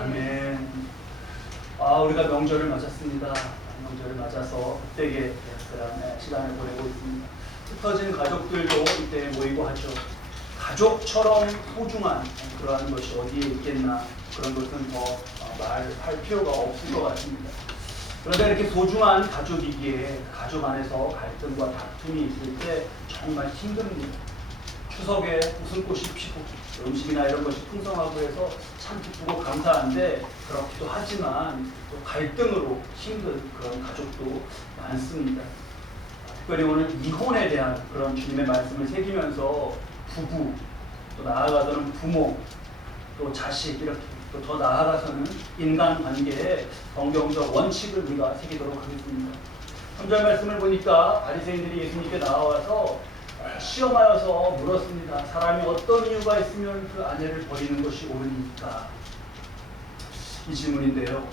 아멘. 우리가 명절을 맞았습니다. 명절을 맞아서 되게 시간을 보내고 있습니다. 흩어진 가족들도 이때 모이고 하죠. 가족처럼 소중한 그러한 것이 어디에 있겠나, 그런 것은 더 말할 필요가 없을 것 같습니다. 그런데 이렇게 소중한 가족이기에 가족 안에서 갈등과 다툼이 있을 때 정말 힘듭니다. 추석에 웃음꽃이 피고 음식이나 이런 것이 풍성하고 해서 참 기쁘고 감사한데, 그렇기도 하지만 또 갈등으로 힘든 그런 가족도 많습니다. 특별히 오늘 이혼에 대한 그런 주님의 말씀을 새기면서 부부, 또 나아가서는 부모, 또 자식, 이렇게 또 더 나아가서는 인간관계의 성경적 원칙을 우리가 새기도록 하겠습니다. 3절 말씀을 보니까 바리새인들이 예수님께 나와서 시험하여서 물었습니다. 사람이 어떤 이유가 있으면 그 아내를 버리는 것이 옳으니까? 이 질문인데요.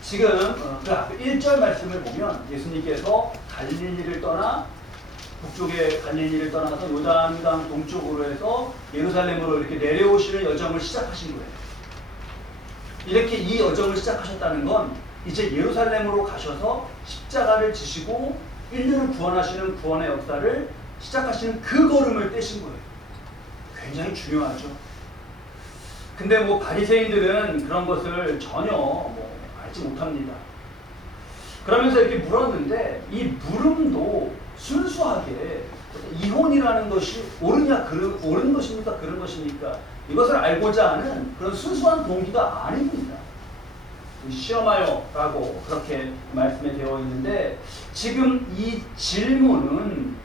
지금 그 앞에 1절 말씀을 보면 예수님께서 갈릴리를 떠나 북쪽의 갈릴리를 떠나서 요단강 동쪽으로 해서 예루살렘으로 이렇게 내려오시는 여정을 시작하신 거예요. 이렇게 이 여정을 시작하셨다는 건 이제 예루살렘으로 가셔서 십자가를 지시고 인류를 구원하시는 구원의 역사를 시작하시는 그 걸음을 떼신 거예요. 굉장히 중요하죠. 근데 바리새인들은 그런 것을 전혀 알지 못합니다. 그러면서 이렇게 물었는데, 이 물음도 순수하게 이혼이라는 것이 옳은 것입니까? 그런 것입니까? 이것을 알고자 하는 그런 순수한 동기가 아닙니다. 시험하여라고 그렇게 말씀에 되어 있는데, 지금 이 질문은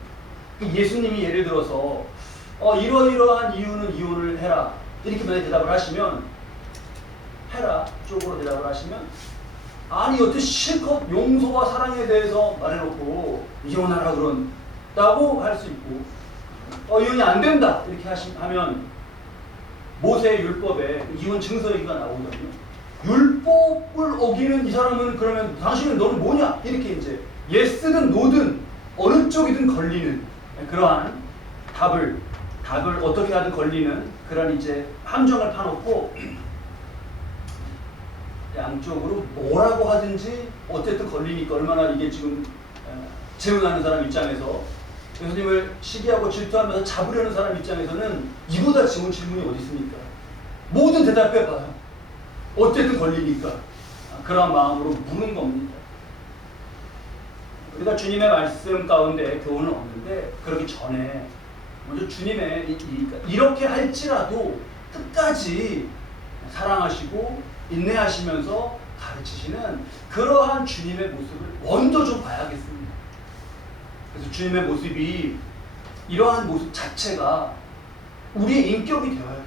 예수님이 예를 들어서 이러이러한 이유는 이혼을 해라, 이렇게 만약 대답을 하시면, 해라 쪽으로 대답을 하시면, 아니 여태 실컷 용서와 사랑에 대해서 말해놓고 이혼하라 그런다고 할 수 있고, 이혼이 안 된다 이렇게 하면 모세 율법에 이혼 증서 얘기가 나오거든요. 율법을 어기는 이 사람은, 그러면 당신은 너는 뭐냐, 이렇게 이제 예스든 노든 어느 쪽이든 걸리는 그러한 답을 어떻게 하든 걸리는 그런 이제 함정을 파놓고, 양쪽으로 뭐라고 하든지 어쨌든 걸리니까, 얼마나 이게 지금 재혼하는 사람 입장에서 예수님을 시기하고 질투하면서 잡으려는 사람 입장에서는 이보다 좋은 질문이 어디 있습니까? 뭐든 대답해봐요. 어쨌든 걸리니까. 그런 마음으로 묻는 겁니다. 우리가 주님의 말씀 가운데 교훈은 없는데, 그러기 전에 먼저 주님의 이렇게 할지라도 끝까지 사랑하시고 인내하시면서 가르치시는 그러한 주님의 모습을 먼저 좀 봐야겠습니다. 그래서 주님의 모습이, 이러한 모습 자체가 우리의 인격이 되어야겠어요.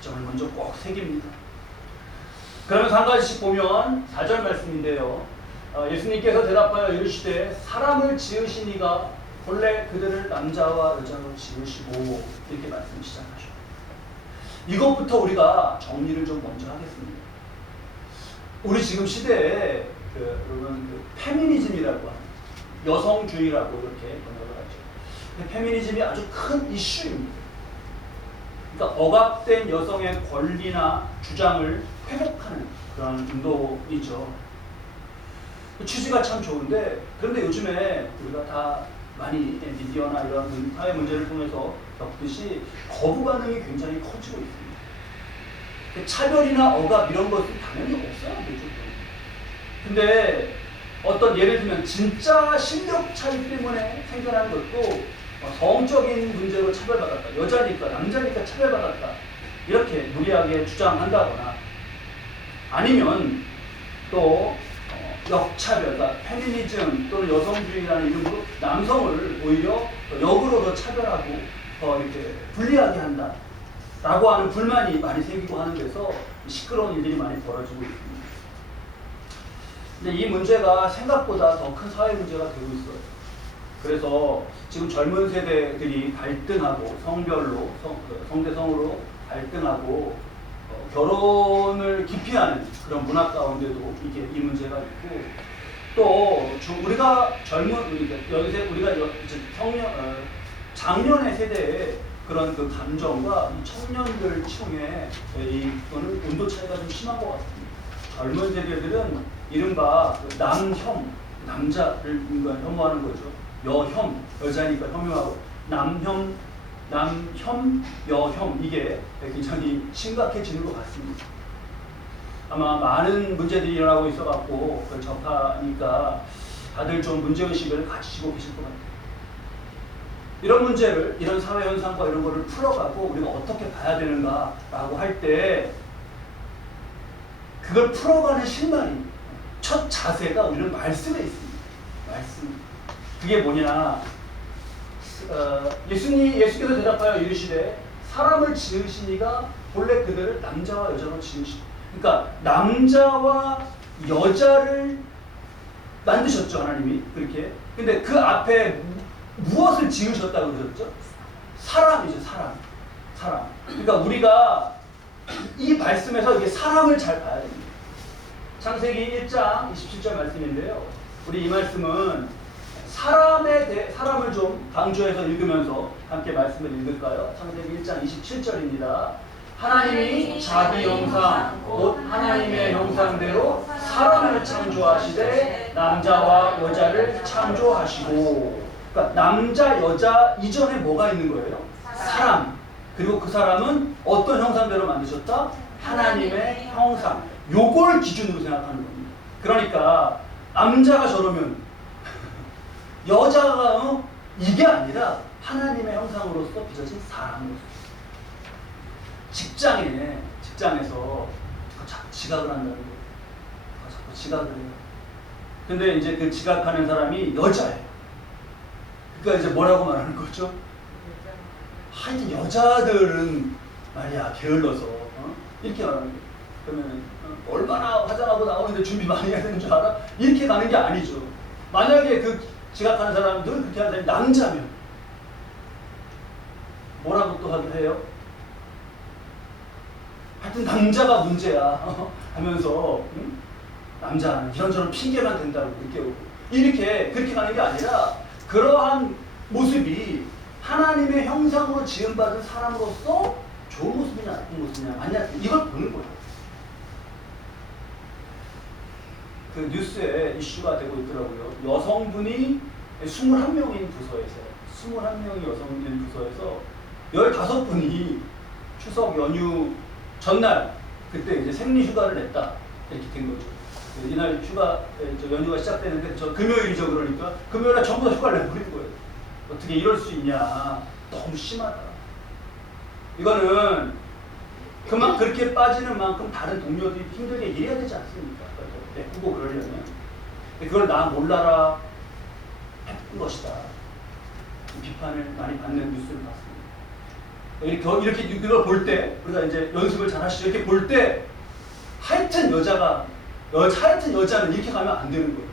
점을 먼저 꼭 새깁니다. 그러면서 한 가지씩 보면 4절 말씀인데요. 예수님께서 대답하여 이르시되 사람을 지으신 이가 본래 그들을 남자와 여자로 지으시고, 이렇게 말씀 시작하셨습니다. 이것부터 우리가 정리를 좀 먼저 하겠습니다. 우리 지금 시대에 여러분 페미니즘이라고 하는, 여성주의라고 이렇게 번역을 하죠. 페미니즘이 아주 큰 이슈입니다. 그러니까 억압된 여성의 권리나 주장을 회복하는 그런 운동이죠. 취지가 참 좋은데, 그런데 요즘에 우리가 다 많이 미디어나 이런 사회 문제를 통해서 겪듯이 거부 반응이 굉장히 커지고 있습니다. 차별이나 억압 이런 것은 당연히 없어야 되죠. 근데 어떤 예를 들면 진짜 실력 차이 때문에 생겨난 것도 성적인 문제로 차별받았다, 여자니까 남자니까 차별받았다, 이렇게 무리하게 주장한다거나, 아니면 또 역차별, 그러니까 페미니즘 또는 여성주의라는 이름으로 남성을 오히려 역으로 더 차별하고 더 이렇게 불리하게 한다 라고 하는 불만이 많이 생기고 하는 데서 시끄러운 일들이 많이 벌어지고 있습니다. 근데 이 문제가 생각보다 더 큰 사회 문제가 되고 있어요. 그래서 지금 젊은 세대들이 갈등하고, 성별로, 성대성으로 갈등하고 결혼을 기피하는 그런 문화 가운데도 이 문제가 있고, 또 우리가 젊은, 우리가 청년, 작년의 세대에 그런 그 감정과 이 청년들 층의 이거는 온도 차이가 좀 심한 것 같습니다. 젊은 세대들은 이른바 그 남혐, 남자를 혐오하는 거죠. 여혐, 여자니까 혐오하고 남혐, 여혐 이게 굉장히 심각해지는 것 같습니다. 아마 많은 문제들이 일어나고 있어갖고 그걸 접하니까 다들 좀 문제의식을 가지시고 계실 것 같아요. 이런 문제를, 이런 사회 현상과 이런 거를 풀어가고 우리가 어떻게 봐야 되는가라고 할 때 그걸 풀어가는 실마리, 첫 자세가 우리는 말씀에 있습니다. 말씀. 그게 뭐냐? 예수께서 대답하여 이르시되 사람을 지으시니가 본래 그들을 남자와 여자로 지으시고, 그러니까 남자와 여자를 만드셨죠, 하나님이. 그렇게. 근데 그 앞에 무엇을 지으셨다고 그러셨죠? 사람이죠, 사람. 그러니까 우리가 이 말씀에서 이게 사람을 잘 봐야 됩니다. 창세기 1장 27절 말씀인데요. 우리 이 말씀은 사람을 좀 강조해서 읽으면서 함께 말씀을 읽을까요? 창세기 1장 27절입니다. 하나님이 자기 형상, 곧 하나님의 형상대로 사람을 창조하시되 남자와 여자를 창조하시고, 그러니까 남자, 여자 이전에 뭐가 있는 거예요? 사람. 그리고 그 사람은 어떤 형상대로 만드셨다? 하나님의 형상. 요걸 기준으로 생각하는 겁니다. 그러니까 남자가 저러면 여자가 이게 아니라 하나님의 형상으로서 빚어진 사람으로서. 직장에서 자꾸 지각을 한다는 거예요. 자꾸 지각을 해요. 근데 이제 그 지각하는 사람이 여자예요. 그러니까 이제 뭐라고 말하는 거죠? 하여튼 여자들은 말이야 게을러서 이렇게 말하는 거예요. 그러면 얼마나 화장하고 나오는데 준비 많이 해야 되는 줄 알아? 이렇게 가는 게 아니죠. 만약에 그 지각하는 사람들은 그렇게 하는 사람이 남자면 뭐라고 또 하긴 해요? 하여튼 남자가 문제야 하면서 남자는 이런저런 핑계만 된다고 이렇게 그렇게 가는 게 아니라 그러한 모습이 하나님의 형상으로 지음받은 사람으로서 좋은 모습이냐 나쁜 모습이냐 맞냐 이걸 보는 거예요. 그 뉴스에 이슈가 되고 있더라고요. 여성분이 21명인 부서에서 21명이 여성인 부서에서 15분이 추석 연휴 전날 그때 이제 생리 휴가를 냈다 이렇게 된 거죠. 이날 연휴가 시작되는데 저 금요일이죠. 그러니까 금요일에 전부 다 휴가를 내버린 거예요. 어떻게 이럴 수 있냐. 너무 심하다. 이거는 그렇게 빠지는 만큼 다른 동료들이 힘들게 일해야 되지 않습니까? 꾸고 그러려면. 그걸 나 몰라라 했던 것이다. 비판을 많이 받는 뉴스를 봤습니다. 이렇게 이걸 볼 때, 우리가 이제 연습을 잘 하시죠. 이렇게 볼 때, 하여튼 여자는 이렇게 가면 안 되는 거예요.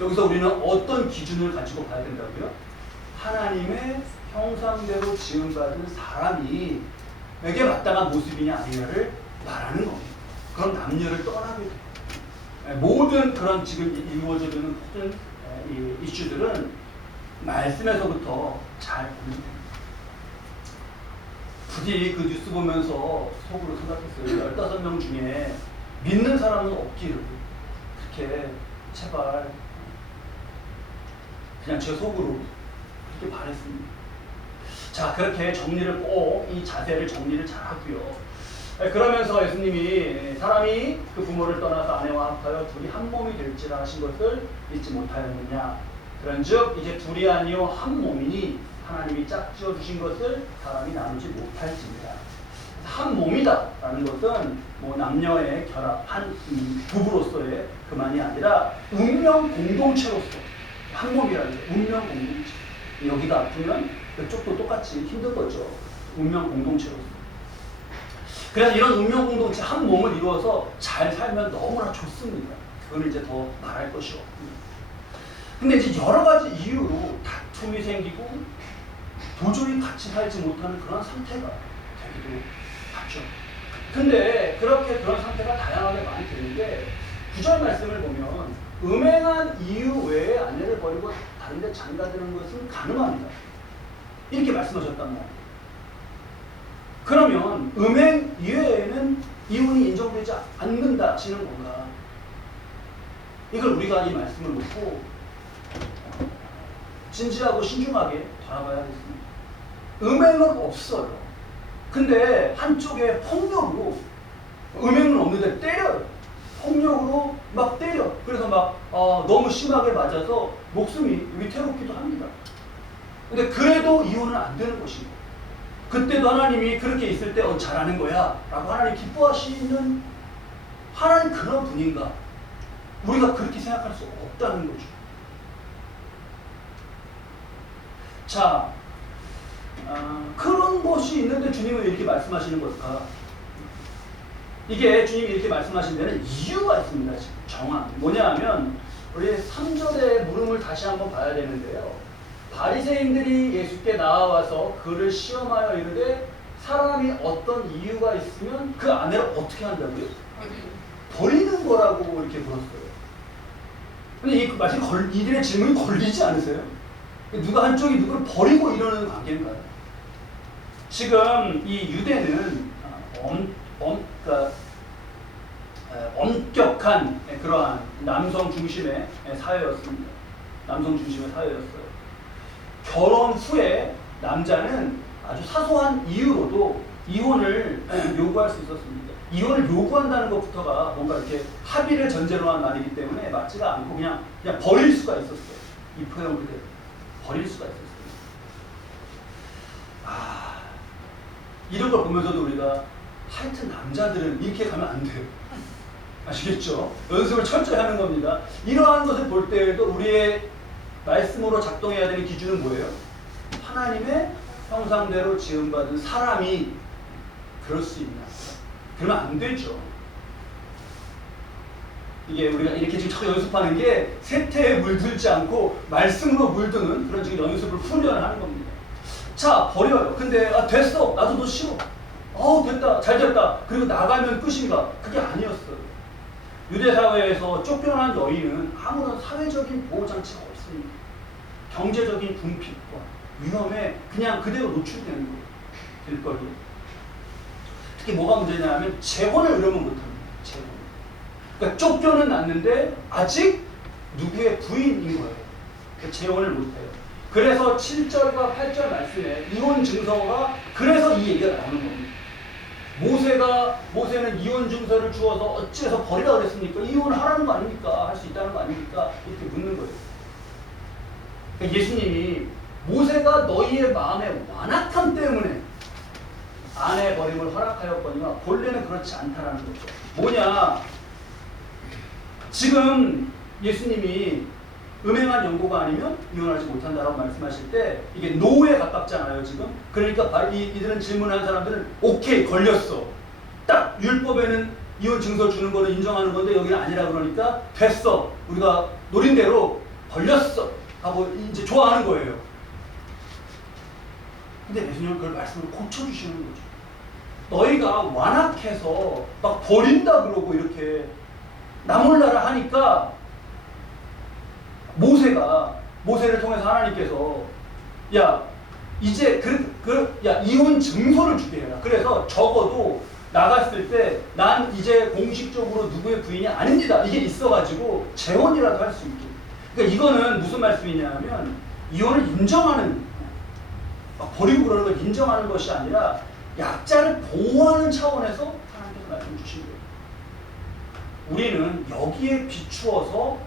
여기서 우리는 어떤 기준을 가지고 봐야 된다고요? 하나님의 형상대로 지음받은 사람이 에게 마땅한 모습이냐 아니냐를 말하는 겁니다. 그럼 남녀를 떠나게 돼요. 모든 그런 지금 이루어지는 모든 이슈들은 말씀에서부터 잘 보면 됩니다. 부디 그 뉴스 보면서 속으로 생각했어요. 15명 중에 믿는 사람은 없기를. 그렇게 제발 그냥 제 속으로 그렇게 바랬습니다. 자, 그렇게 정리를 꼭 이 자세를 정리를 잘 하고요. 그러면서 예수님이 사람이 그 부모를 떠나서 아내와 합하여 둘이 한 몸이 될지라 하신 것을 잊지 못하였느냐. 그런즉 이제 둘이 아니요 한 몸이니 하나님이 짝지어 주신 것을 사람이 나누지 못할지니라. 한 몸이다라는 것은 뭐 남녀의 결합, 한 부부로서의 그만이 아니라 운명 공동체로서 한 몸이라는 거죠. 운명 공동체. 여기가 아프면 이쪽도 똑같이 힘든 거죠. 운명 공동체로서. 그래서 이런 운명 공동체 한 몸을 이루어서 잘 살면 너무나 좋습니다. 그걸 이제 더 말할 것이 없습니다. 근데 이제 여러 가지 이유로 다툼이 생기고 도저히 같이 살지 못하는 그런 상태가 되기도 하죠. 근데 그렇게 그런 상태가 다양하게 많이 되는데 9절 말씀을 보면 음행한 이유 외에 아내를 버리고 다른 데 장가드는 것은 가능합니다. 이렇게 말씀하셨단 말이에요. 그러면 음행 이외에는 이혼이 인정되지 않는다 시는 건가? 이걸 우리가 이 말씀을 놓고 진지하고 신중하게 바라봐야겠습니다. 음행은 없어요. 근데 한쪽에 폭력으로, 음행은 없는데 때려요. 폭력으로 막 때려. 그래서 막 너무 심하게 맞아서 목숨이 위태롭기도 합니다. 근데 그래도 이혼은 안 되는 것이고, 그때도 하나님이 그렇게 있을 때 잘하는 거야 라고 하나님 기뻐하시는 하나님 그런 분인가? 우리가 그렇게 생각할 수 없다는 거죠. 자, 그런 것이 있는데 주님은 왜 이렇게 말씀하시는 걸까? 이게 주님이 이렇게 말씀하신 데는 이유가 있습니다. 정확히 뭐냐 하면 우리 3절의 물음을 다시 한번 봐야 되는데요. 바리새인들이 예수께 나와서 그를 시험하여 이르되 사람이 어떤 이유가 있으면 그 아내를 어떻게 한다고요? 버리는 거라고 이렇게 물었어요. 근데 마치 이들의 질문이 걸리지 않으세요? 누가 한쪽이 누구를 버리고 이러는 관계인가요? 지금 이 유대는 그러니까 엄격한 그러한 남성 중심의 사회였습니다. 남성 중심의 사회였어요. 결혼 후에 남자는 아주 사소한 이유로도 이혼을 요구할 수 있었습니다. 이혼을 요구한다는 것부터가 뭔가 이렇게 합의를 전제로 한 말이기 때문에 맞지가 않고 그냥 버릴 수가 있었어요. 이 표현 그대로 버릴 수가 있었어요. 이런 걸 보면서도 우리가 하여튼 남자들은 이렇게 가면 안 돼요. 아시겠죠? 연습을 철저히 하는 겁니다. 이러한 것을 볼 때에도 우리의 말씀으로 작동해야 되는 기준은 뭐예요? 하나님의 형상대로 지음받은 사람이 그럴 수 있나? 그러면 안 되죠. 이게 우리가 이렇게 지금 자꾸 연습하는 게 세태에 물들지 않고 말씀으로 물드는 그런 지금 연습을 훈련을 하는 겁니다. 자, 버려요. 근데 됐어. 나도 너 싫어. 됐다. 잘 됐다. 그리고 나가면 끝인가? 그게 아니었어요. 유대 사회에서 쫓겨난 여인은 아무런 사회적인 보호장치가 없습니다. 경제적인 궁핍과 위험에 그냥 그대로 노출되는 거예요. 특히 뭐가 문제냐면 재혼을 의뢰면 못합니다. 재혼. 그러니까 쫓겨는 났는데 아직 누구의 부인인 거예요. 재혼을 못해요. 그래서 7절과 8절 말씀에 이혼 증서가 그래서 이 얘기가 나오는 겁니다. 모세는 이혼 증서를 주어서 어찌해서 버리라 그랬습니까? 이혼을 하라는 거 아닙니까? 할 수 있다는 거 아닙니까? 이렇게 묻는 거예요. 그러니까 예수님이 모세가 너희의 마음의 완악함 때문에 아내 버림을 허락하였거니와 본래는 그렇지 않다라는 거죠. 뭐냐? 지금 예수님이 음행한 연고가 아니면 이혼하지 못한다라고 말씀하실 때 이게 노에 가깝잖아요 지금. 그러니까 이들은 질문하는 사람들은 오케이 걸렸어. 딱 율법에는 이혼 증서 주는 거는 인정하는 건데 여기는 아니라 그러니까 됐어. 우리가 노린 대로 걸렸어 하고 이제 좋아하는 거예요. 근데 예수님은 그걸 말씀을 고쳐주시는 거죠. 너희가 완악해서 막 버린다 그러고 이렇게 나몰라라 하니까 모세를 통해서 하나님께서 야 이제 이혼 증서를 주게 해라. 그래서 적어도 나갔을 때 난 이제 공식적으로 누구의 부인이 아닙니다. 이게 있어가지고 재혼이라도 할 수 있게. 그러니까 이거는 무슨 말씀이냐면 이혼을 인정하는 버리고 그러는 걸 인정하는 것이 아니라 약자를 보호하는 차원에서 하나님께서 말씀 주신 거예요. 우리는 여기에 비추어서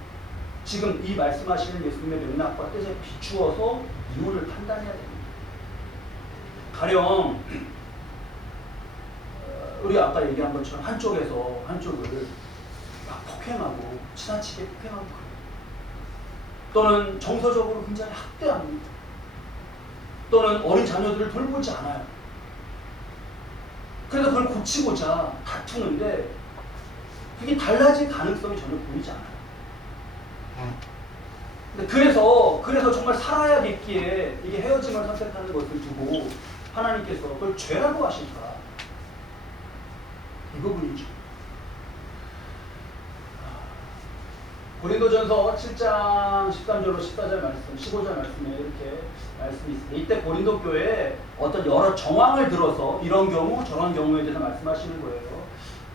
지금 이 말씀하시는 예수님의 맥락과 뜻에 비추어서 이혼을 판단해야 됩니다. 가령 우리 아까 얘기한 것처럼 한쪽을 막 폭행하고 지나치게 폭행하고 그래요. 또는 정서적으로 굉장히 학대합니다. 또는 어린 자녀들을 돌보지 않아요. 그래서 그걸 고치고자 다투는데 그게 달라질 가능성이 전혀 보이지 않아요. 그래서 정말 살아야겠기에 이게 헤어짐을 선택하는 것을 두고 하나님께서 그걸 죄라고 하실까? 이 부분이죠. 고린도전서 7장 13절로 14절 말씀, 15절 말씀에 이렇게 말씀이 있습니다. 이때 고린도 교회에 어떤 여러 정황을 들어서 이런 경우 저런 경우에 대해서 말씀하시는 거예요.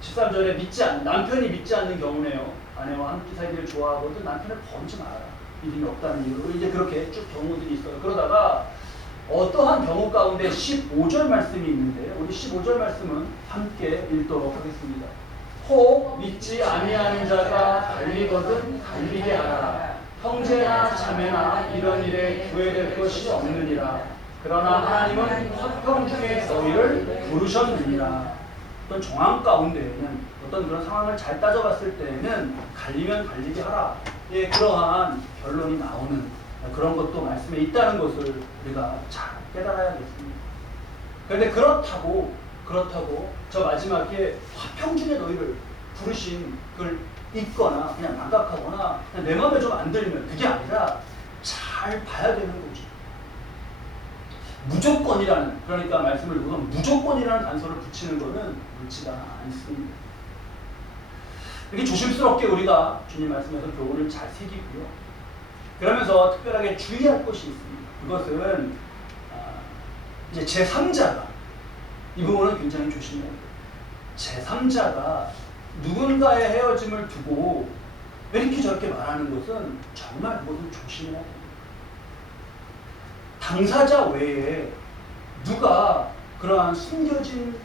13절에 남편이 믿지 않는 경우네요. 아내와 함께 살기를 좋아하거든 남편을 범치 마라. 믿음이 없다는 이유로 이제 그렇게 쭉 경우들이 있어요. 그러다가 어떠한 경우 가운데 15절 말씀이 있는데요. 우리 15절 말씀은 함께 읽도록 하겠습니다. 혹 믿지 아니하는 자가 갈리거든 갈리게 하라. 형제나 자매나 이런 일에 구애될 것이 없느니라. 그러나 하나님은 화평 중에 너희를 부르셨느니라. 어떤 정황 가운데에는 어떤 그런 상황을 잘 따져봤을 때에는 갈리면 갈리게 하라. 예, 그러한 결론이 나오는 그런 것도 말씀에 있다는 것을 우리가 잘 깨달아야겠습니다. 그런데 그렇다고 저 마지막에 화평 중에 너희를 부르신 걸 잊거나 그냥 망각하거나 그냥 내 마음에 좀 안 들면 그게 아니라 잘 봐야 되는 거죠. 무조건이라는, 그러니까 말씀을 보면 무조건이라는 단서를 붙이는 것은 옳지가 않습니다. 이렇게 조심스럽게 우리가 주님 말씀에서 교훈을 잘 새기고요. 그러면서 특별하게 주의할 것이 있습니다. 그것은 이제 제3자가 이 부분은 굉장히 조심해야 돼요. 제3자가 누군가의 헤어짐을 두고 왜 이렇게 저렇게 말하는 것은 정말 그것은 조심해야 됩니다. 당사자 외에 누가 그러한 숨겨진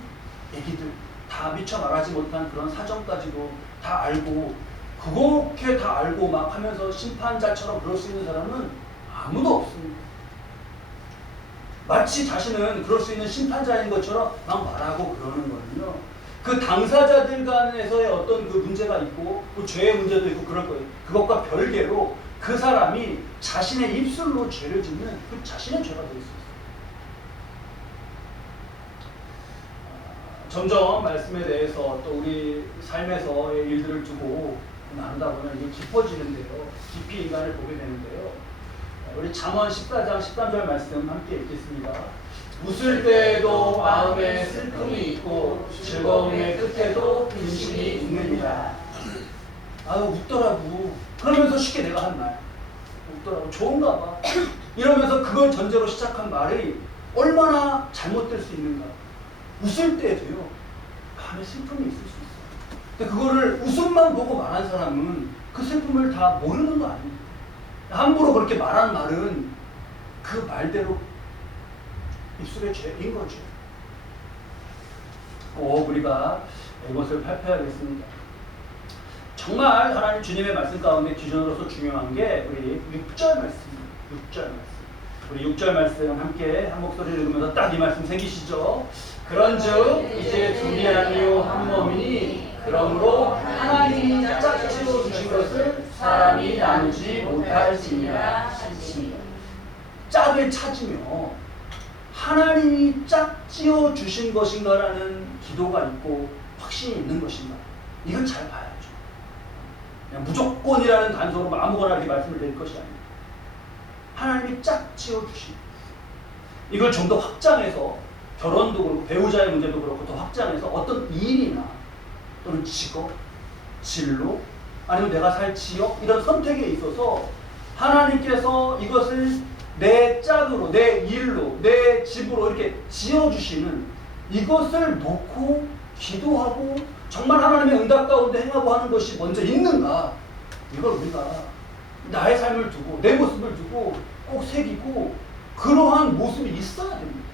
얘기들 다 미처 말하지 못한 그런 사정까지도 다 알고 그렇게 다 알고 막 하면서 심판자처럼 그럴 수 있는 사람은 아무도 없습니다. 마치 자신은 그럴 수 있는 심판자인 것처럼 막 말하고 그러는 거는요. 그 당사자들 간에서의 어떤 그 문제가 있고 그 죄의 문제도 있고 그럴 거예요. 그것과 별개로 그 사람이 자신의 입술로 죄를 짓는 그 자신의 죄가 될 수 있어요. 점점 말씀에 대해서 또 우리 삶에서의 일들을 두고 나누다 보면 이게 깊어지는데요. 깊이 인간을 보게 되는데요. 우리 잠언 14장 13절 말씀 함께 읽겠습니다. 웃을 때에도 마음에 슬픔이 있고 즐거움의 끝에도 근심이 있느니라. 아유 웃더라고. 그러면서 쉽게 내가 한 말. 웃더라고. 좋은가 봐. 이러면서 그걸 전제로 시작한 말이 얼마나 잘못될 수 있는가. 웃을 때도요. 마음에 슬픔이 있을 수 있어요. 근데 그거를 웃음만 보고 말한 사람은 그 슬픔을 다 모르는 거 아닙니까? 함부로 그렇게 말한 말은 그 말대로 입술의 죄인 거죠. 꼭 우리가 이것을 살펴야겠습니다. 정말 하나님 주님의 말씀 가운데 기준으로서 중요한 게 우리 6절 말씀입니다. 6절 말씀. 우리 6절 말씀 함께 한 목소리를 읽으면서 딱 이 말씀 생기시죠? 그런즉 이제 둘이 아니요 한 몸이니 그러므로 하나님이 짝지어 주신 것을 사람이 나누지 못할지니라 하시니. 짝을 찾으며 하나님이 짝지어 주신 것인가라는 기도가 있고 확신이 있는 것인가, 이건 잘 봐야죠. 그냥 무조건이라는 단서로 아무거나 이렇게 말씀을 드릴 것이 아닙니다. 하나님이 짝지어 주신, 이걸 좀 더 확장해서 결혼도 그렇고 배우자의 문제도 그렇고 더 확장해서 어떤 일이나 또는 직업, 진로, 아니면 내가 살 지역, 이런 선택에 있어서 하나님께서 이것을 내 짝으로, 내 일로, 내 집으로 이렇게 지어주시는, 이것을 놓고 기도하고 정말 하나님의 응답 가운데 행하고 하는 것이 먼저 있는가, 이걸 우리가 나의 삶을 두고 내 모습을 두고 꼭 새기고 그러한 모습이 있어야 됩니다.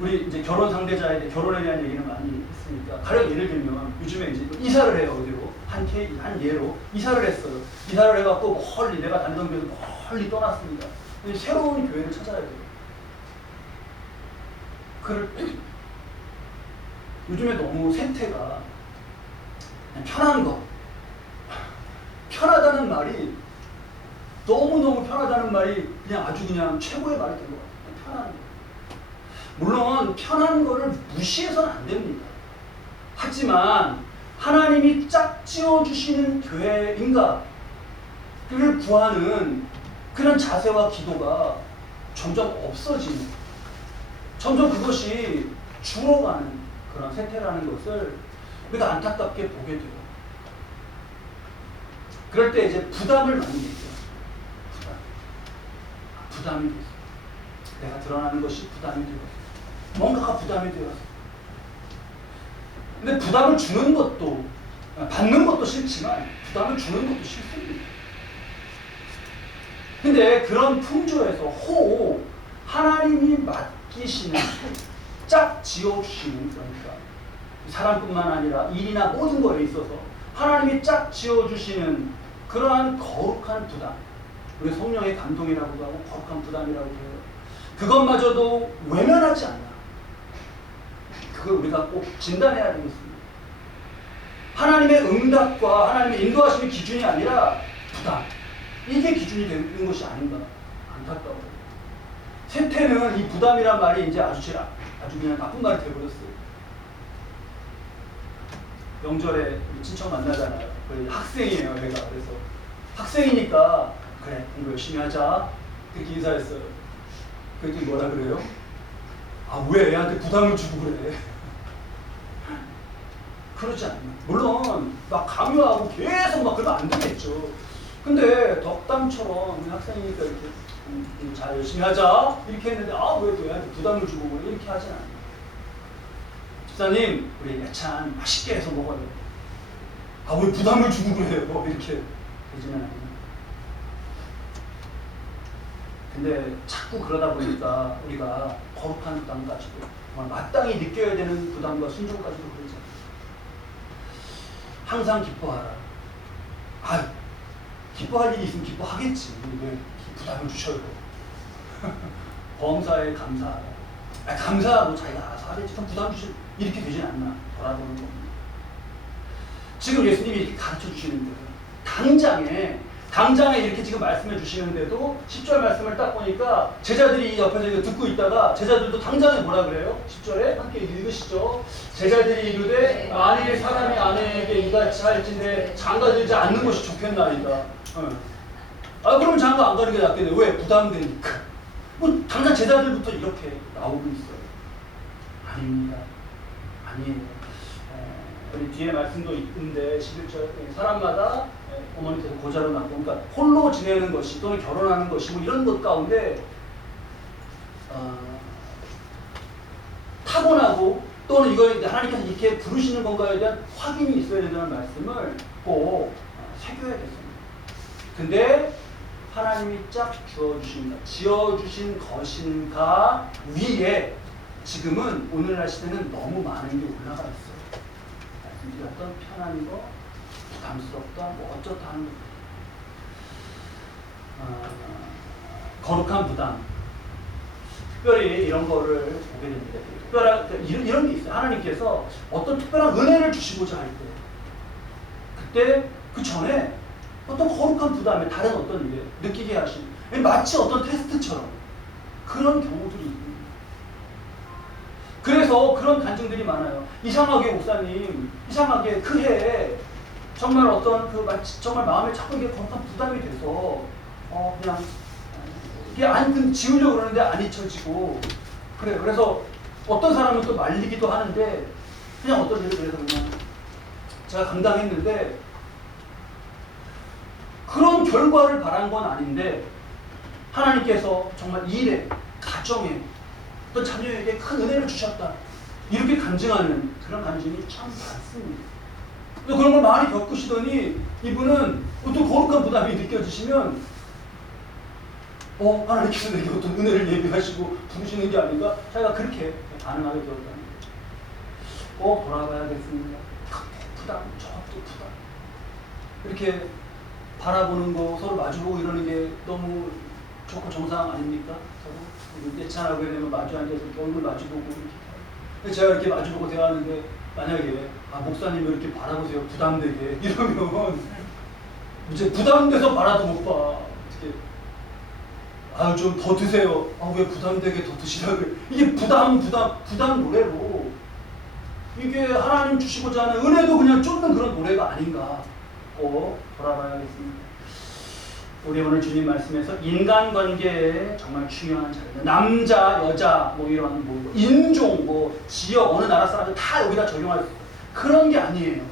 우리 이제 결혼 상대자에게 결혼에 대한 얘기는 많이 했으니까, 가령 예를 들면 요즘에 이제 이사를 해요. 어디로? 한 예로 이사를 했어요. 이사를 해갖고 멀리, 내가 다니던 교회에서 멀리 떠났습니다. 새로운 교회를 찾아야 돼요. 그럴 때 요즘에 너무 생태가 편한 거, 편하다는 말이, 너무너무 편하다는 말이 그냥 아주 그냥 최고의 말이 된 것 같아요. 편한 거. 물론 편한 거를 무시해서는 안 됩니다. 하지만 하나님이 짝지어 주시는 교회인가 를 구하는 그런 자세와 기도가 점점 없어지는, 점점 그것이 줄어가는 그런 세태라는 것을 우리가 안타깝게 보게 돼요. 그럴 때 이제 부담을 많이 느껴요. 부담이 돼서 내가 드러나는 것이 부담이 되어서 뭔가가 부담이 되어서. 근데 부담을 주는 것도 받는 것도 싫지만 부담을 주는 것도 싫습니다. 근데 그런 풍조에서 하나님이 맡기시는 짝 지어주시는, 그러니까 사람뿐만 아니라 일이나 모든 거에 있어서 하나님이 짝 지어주시는 그러한 거룩한 부담, 우리 성령의 감동이라고도 하고 거룩한 부담이라고 해요. 그것마저도 외면하지 않나. 그걸 우리가 꼭 진단해야 되겠습니다. 하나님의 응답과 하나님의 인도하시는 기준이 아니라 부담, 이게 기준이 되는 것이 아닌가. 안타까워요. 세태는 이 부담이란 말이 이제 아주 그냥 나쁜 말이 되어버렸어요. 명절에 친척 만나잖아요. 학생이에요, 내가. 그래서 학생이니까 그래, 공부 열심히 하자, 그렇게 인사했어요. 그랬더니 뭐라 그래요? 아, 왜 애한테 부담을 주고 그래? 그러지 않나. 물론 막 강요하고 계속 막 그러면 안 되겠죠. 근데 덕담처럼 학생이니까 이렇게 잘 열심히 하자 이렇게 했는데, 아, 왜 또 애한테 부담을 주고 그래? 이렇게 하진 않아요. 집사님, 우리 야찬 맛있게 해서 먹어요. 아, 왜 부담을 주고 그래요? 이렇게 되지는 않아요. 근데 자꾸 그러다 보니까 우리가 거룩한 부담 가지고 마땅히 느껴야 되는 부담과 순종 가지고 그러잖아요. 항상 기뻐하라. 아, 기뻐할 일이 있으면 기뻐하겠지. 왜 부담을 주셔요? 범사에 감사하라. 아, 감사하고 자기가 알아서 하겠지. 그럼 부담 주실 이렇게 되진 않나 돌아보는 겁니다. 지금 예수님이 이렇게 가르쳐 주시는데 당장에 이렇게 지금 말씀해 주시는데도 10절 말씀을 딱 보니까 제자들이 옆에서 이거 듣고 있다가 제자들도 당장에 뭐라 그래요? 10절에 함께 읽으시죠. 제자들이 이르되 만일 사람이 아내에게 이같이 할진대 장가들지 않는 것이 좋겠나이다. 아, 그럼 장가 안 가는 게 낫겠네. 왜? 부담되니까. 뭐 당장 제자들부터 이렇게 나오고 있어요. 아닙니다. 아니에요. 우리 뒤에 말씀도 있는데 11절 사람마다 어머니께서 고자로 낳고, 그러니까 홀로 지내는 것이 또는 결혼하는 것이 뭐 이런 것 가운데 타고나고 또는 이거 하나님께서 이렇게 부르시는 건가에 대한 확인이 있어야 된다는 말씀을 꼭 새겨야겠습니다. 근데 하나님이 짝 주어주십니다. 지어주신 것인가 위에 지금은 오늘날 시대는 너무 많은 게 올라가 있어요. 말씀드렸던 편한 거, 부담스럽다, 뭐 어쩌다 하는 거. 거룩한 부담. 특별히 이런 거를 보게 됩니다. 특별한, 이런 게 있어요. 하나님께서 어떤 특별한 은혜를 주시고자 할 때, 그때 그 전에 어떤 거룩한 부담에 다른 어떤 일에 느끼게 하신, 마치 어떤 테스트처럼 그런 경우들이 있습니다. 그래서 그런 간증들이 많아요. 이상하게 목사님, 이상하게 그 해에 정말 어떤 마치 정말 마음에 자꾸 이게 거룩한 부담이 돼서 그냥 이게 안 지우려고 그러는데 안 잊혀지고 그래요. 그래서 어떤 사람은 또 말리기도 하는데 그냥 어떤 일을 그래서 그냥 제가 감당했는데 그런 결과를 바란 건 아닌데 하나님께서 정말 일에, 가정에, 어떤 자녀에게 큰 은혜를 주셨다. 이렇게 간증하는 그런 간증이 참 많습니다. 또 그런 걸 많이 겪으시더니 이분은 어떤 거룩한 부담이 느껴지시면 하나님께서 내게 어떤 은혜를 예비하시고 부르시는 게 아닌가? 자기가 그렇게 반응하게 되었다는 거예요. 꼭 돌아봐야겠습니다. 부담, 저것도 부담. 이렇게 바라보는 거, 서로 마주보고 이러는 게 너무 좋고 정상 아닙니까? 서로 예찬하게 되면 마주 앉아서 얼굴 마주보고 이렇게. 제가 이렇게 마주보고 대화하는데 만약에 목사님 왜 이렇게 바라보세요? 부담되게 이러면 이제 부담돼서 바라도 못 봐. 어떻게 좀 더 드세요. 왜 부담되게 더 드시라 그래. 이게 부담 노래로 이게 하나님 주시고자 하는 은혜도 그냥 쫓는 그런 노래가 아닌가 꼭 돌아봐야겠습니다. 우리 오늘 주님 말씀에서 인간관계에 정말 중요한 자리입니다. 남자, 여자, 뭐 이런 인종, 뭐 지역, 어느 나라 사람들 다 여기다 적용할 수 있어요. 그런 게 아니에요.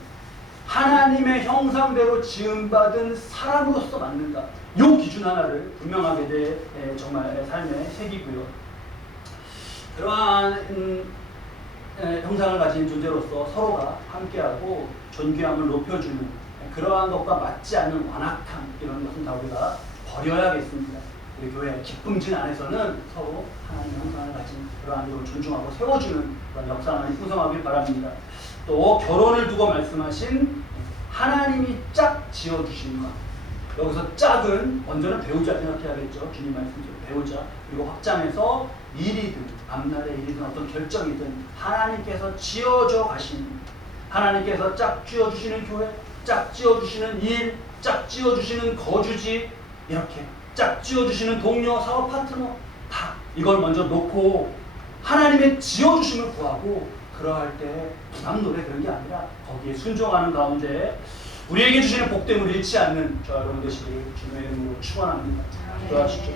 하나님의 형상대로 지음받은 사람으로서 맞는가. 이 기준 하나를 분명하게 정말 삶에 새기고요. 그러한 형상을 가진 존재로서 서로가 함께하고 존귀함을 높여주는 그러한 것과 맞지 않는 완악함, 이런 것은 다 우리가 버려야겠습니다. 우리 교회 기쁨진 안에서는 서로 하나님의 형상을 가진 그러한 것을 존중하고 세워주는 그런 역사만이 풍성하길 바랍니다. 또 결혼을 두고 말씀하신 하나님이 짝 지어주신 것, 여기서 짝은 먼저는 배우자 생각해야겠죠. 주님 말씀대로 배우자. 그리고 확장해서 일이든 앞날의 일이든 어떤 결정이든 하나님께서 지어줘 가시는, 하나님께서 짝 지어주시는 교회, 짝 지어주시는 일, 짝 지어주시는 거주지, 이렇게 짝 지어주시는 동료, 사업 파트너, 다 이걸 먼저 놓고 하나님의 지어주심을 구하고, 그러할 때 부담 노래 그런 게 아니라 거기에 순종하는 가운데 우리에게 주시는 복됨을 잃지 않는 저 여러분 되시기를 주님의 이름으로 축원합니다. 기도하시죠.